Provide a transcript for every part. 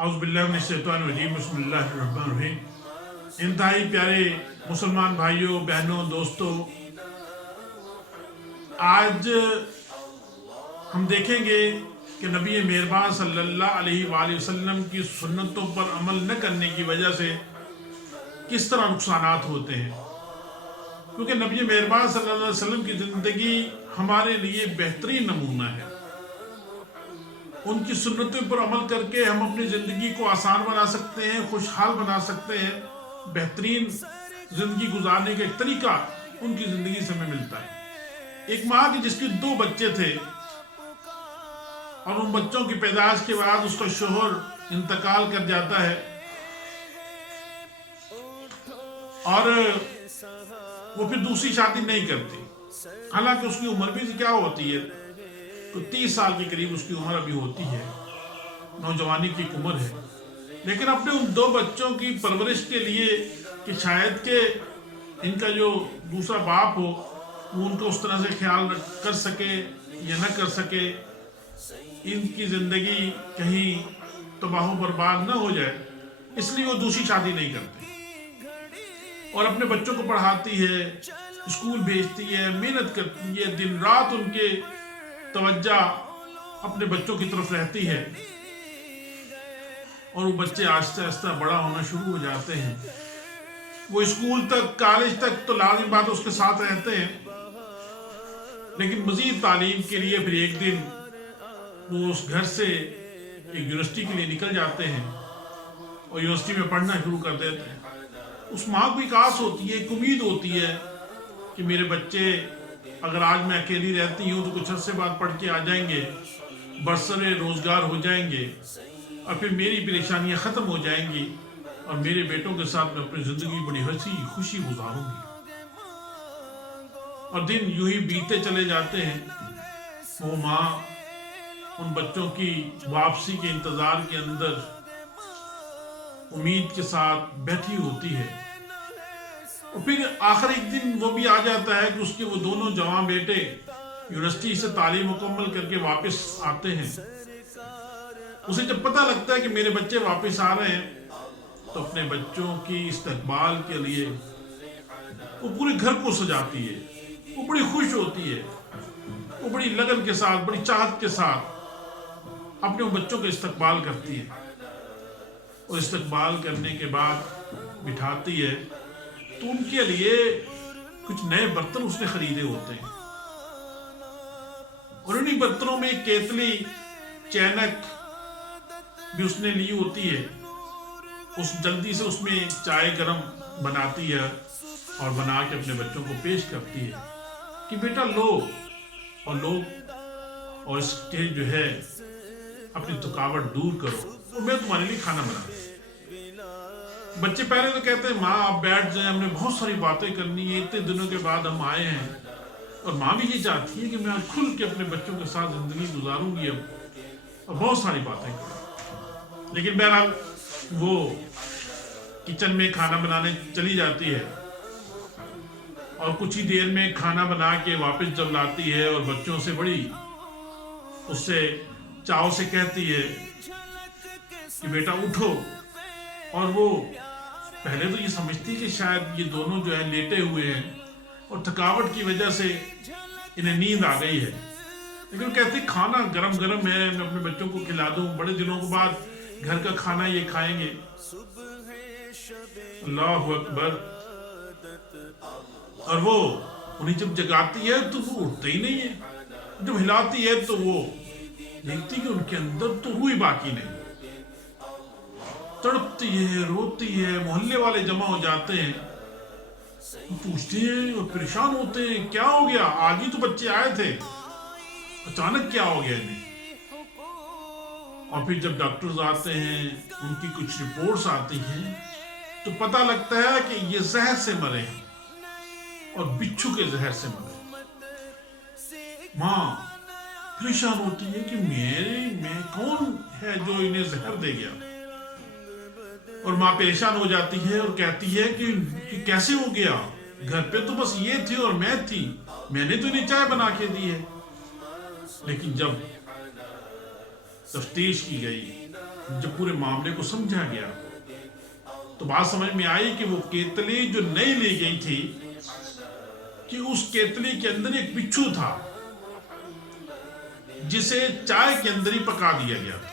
اعوذ باللہ من الشیطان الرجیم بسم اللہ الرحمن الرحیم۔ انتہائی پیارے مسلمان بھائیوں، بہنوں، دوستوں، آج ہم دیکھیں گے کہ نبی مہربان صلی اللہ علیہ وآلہ وسلم کی سنتوں پر عمل نہ کرنے کی وجہ سے کس طرح نقصانات ہوتے ہیں، کیونکہ نبی مہربان صلی اللہ علیہ وسلم کی زندگی ہمارے لیے بہترین نمونہ ہے۔ ان کی سنتوں پر عمل کر کے ہم اپنی زندگی کو آسان بنا سکتے ہیں، خوشحال بنا سکتے ہیں، بہترین زندگی گزارنے کا ایک طریقہ ان کی زندگی سے ہمیں ملتا ہے۔ ایک ماں کی جس کے 2 بچے تھے اور ان بچوں کی پیدائش کے بعد اس کا شوہر انتقال کر جاتا ہے اور وہ پھر دوسری شادی نہیں کرتی، حالانکہ اس کی عمر بھی کیا ہوتی ہے، تو 30 سال کے قریب اس کی عمر ابھی ہوتی ہے، نوجوانی کی ایک عمر ہے، لیکن اپنے ان 2 بچوں کی پرورش کے لیے کہ شاید کہ ان کا جو دوسرا باپ ہو وہ ان کو اس طرح سے خیال کر سکے یا نہ کر سکے، ان کی زندگی کہیں تباہ و برباد نہ ہو جائے، اس لیے وہ دوسری شادی نہیں کرتی اور اپنے بچوں کو پڑھاتی ہے، اسکول بھیجتی ہے، محنت کرتی ہے، دن رات ان کے توجہ اپنے بچوں کی طرف رہتی ہے اور وہ بچے آہستہ آہستہ بڑا ہونا شروع ہو جاتے ہیں۔ وہ اسکول تک، کالج تک تو لازم بات اس کے ساتھ رہتے ہیں، لیکن مزید تعلیم کے لیے پھر ایک دن وہ اس گھر سے ایک یونیورسٹی کے لیے نکل جاتے ہیں اور یونیورسٹی میں پڑھنا شروع کر دیتے ہیں۔ اس ماں کو ایک آس ہوتی ہے، ایک امید ہوتی ہے کہ میرے بچے اگر آج میں اکیلی رہتی ہوں تو کچھ عرصے بعد پڑھ کے آ جائیں گے، برسر روزگار ہو جائیں گے اور پھر میری پریشانیاں ختم ہو جائیں گی اور میرے بیٹوں کے ساتھ میں اپنی زندگی بڑی ہنسی خوشی گزاروں گی۔ اور دن یوں ہی بیتے چلے جاتے ہیں۔ وہ ماں ان بچوں کی واپسی کے انتظار کے اندر امید کے ساتھ بیٹھی ہوتی ہے اور پھر آخر ایک دن وہ بھی آ جاتا ہے کہ اس کے وہ دونوں جوان بیٹے یونیورسٹی سے تعلیم مکمل کر کے واپس آتے ہیں۔ اسے جب پتہ لگتا ہے کہ میرے بچے واپس آ رہے ہیں تو اپنے بچوں کی استقبال کے لیے وہ پورے گھر کو سجاتی ہے، وہ بڑی خوش ہوتی ہے، وہ بڑی لگن کے ساتھ، بڑی چاہت کے ساتھ اپنے بچوں کا استقبال کرتی ہے اور استقبال کرنے کے بعد بٹھاتی ہے تو ان کے لیے کچھ نئے برتن اس نے خریدے ہوتے ہیں اور انہی برتنوں میں کیتلی، چینک بھی اس نے لی ہوتی ہے۔ اس جلدی سے اس میں چائے گرم بناتی ہے اور بنا کے اپنے بچوں کو پیش کرتی ہے کہ بیٹا لو اور لو اور اس کے جو ہے اپنی تھکاوٹ دور کرو اور میں تمہارے لیے کھانا بنا دوں۔ بچے پہلے تو کہتے ہیں ماں آپ بیٹھ جائیں، ہم نے بہت ساری باتیں کرنی ہیں، اتنے دنوں کے بعد ہم آئے ہیں، اور ماں بھی یہ چاہتی ہے کہ میں کھل کے اپنے بچوں کے ساتھ زندگی گزاروں گی اب اور بہت ساری باتیں کروں۔ لیکن بہرحال وہ کچن میں کھانا بنانے چلی جاتی ہے اور کچھ ہی دیر میں کھانا بنا کے واپس جب لاتی ہے اور بچوں سے بڑی اس سے چاؤ سے کہتی ہے کہ بیٹا اٹھو، اور وہ پہلے تو یہ سمجھتی کہ شاید یہ دونوں جو ہے لیٹے ہوئے ہیں اور تھکاوٹ کی وجہ سے انہیں نیند آ گئی ہے، لیکن وہ کہتی کھانا گرم گرم ہے، میں اپنے بچوں کو کھلا دوں، بڑے دنوں کے بعد گھر کا کھانا یہ کھائیں گے۔ اللہ اکبر۔ اور وہ انہیں جب جگاتی ہے تو وہ اٹھتے ہی نہیں ہے، جب ہلاتی ہے تو وہ دیکھتی کہ ان کے اندر تو روح باقی نہیں، تڑپتی ہے، روتی ہے، محلے والے جمع ہو جاتے ہیں، پوچھتے ہیں اور پریشان ہوتے ہیں کیا ہو گیا، آج ہی تو بچے آئے تھے، اچانک کیا ہو گیا انہیں۔ اور پھر جب ڈاکٹرز آتے ہیں، ان کی کچھ رپورٹس آتی ہیں تو پتہ لگتا ہے کہ یہ زہر سے مرے ہیں اور بچھو کے زہر سے مرے۔ ماں پریشان ہوتی ہے کہ میں کون ہے جو انہیں زہر دے گیا، اور ماں پریشان ہو جاتی ہے اور کہتی ہے کہ کیسے ہو گیا، گھر پہ تو بس یہ تھی اور میں تھی، میں نے تو انہیں چائے بنا کے دی ہے۔ لیکن جب تفتیش کی گئی، جب پورے معاملے کو سمجھا گیا تو بات سمجھ میں آئی کہ وہ کیتلی جو نئی لی گئی تھی کہ اس کیتلی کے اندر ایک بچھو تھا جسے چائے کے اندر ہی پکا دیا گیا تھا،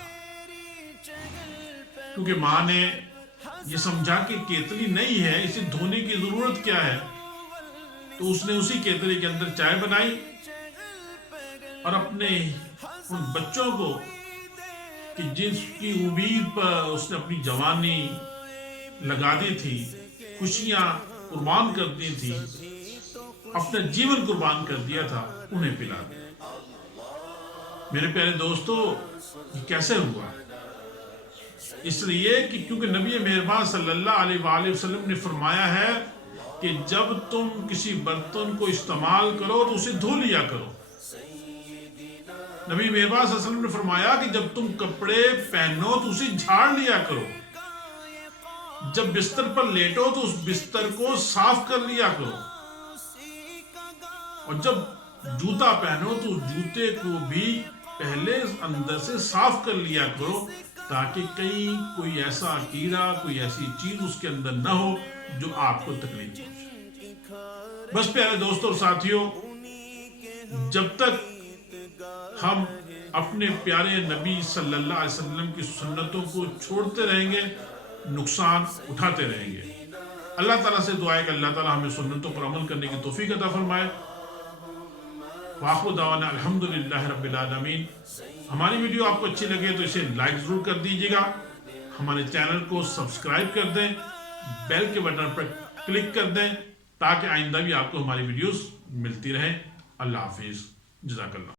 کیونکہ ماں نے یہ سمجھا کہ کیتلی نئی ہے، اسے دھونے کی ضرورت کیا ہے، تو اس نے اسی کیتلی کے اندر چائے بنائی اور اپنے ان بچوں کو کہ جس کی امید پر اس نے اپنی جوانی لگا دی تھی، خوشیاں قربان کر دی تھی، اپنا جیون قربان کر دیا تھا، انہیں پلا دیا۔ میرے پیارے دوستو، یہ کیسے ہوا؟ اس لیے کہ کیونکہ نبی مہربان صلی اللہ علیہ وآلہ وسلم نے فرمایا ہے کہ جب تم کسی برتن کو استعمال کرو تو اسے دھو لیا کرو۔ نبی مہربان صلی اللہ علیہ وسلم نے فرمایا کہ جب تم کپڑے پہنو تو اسے جھاڑ لیا کرو، جب بستر پر لیٹو تو اس بستر کو صاف کر لیا کرو، اور جب جوتا پہنو تو اس جوتے کو بھی پہلے اندر سے صاف کر لیا کرو، تاکہ کہیں کوئی ایسا کیڑا، کوئی ایسی چیز اس کے اندر نہ ہو جو آپ کو تکلیف پہنچے۔ بس پیارے دوستوں اور ساتھیوں، جب تک ہم اپنے پیارے نبی صلی اللہ علیہ وسلم کی سنتوں کو چھوڑتے رہیں گے، نقصان اٹھاتے رہیں گے۔ اللہ تعالیٰ سے دعا ہے کہ اللہ تعالیٰ ہمیں سنتوں پر عمل کرنے کی توفیق عطا فرمائے۔ وآخر دعوانا الحمدللہ رب العالمین۔ ہماری ویڈیو آپ کو اچھی لگے تو اسے لائک ضرور کر دیجیے گا، ہمارے چینل کو سبسکرائب کر دیں، بیل کے بٹن پر کلک کر دیں تاکہ آئندہ بھی آپ کو ہماری ویڈیوز ملتی رہیں۔ اللہ حافظ، جزاک اللہ۔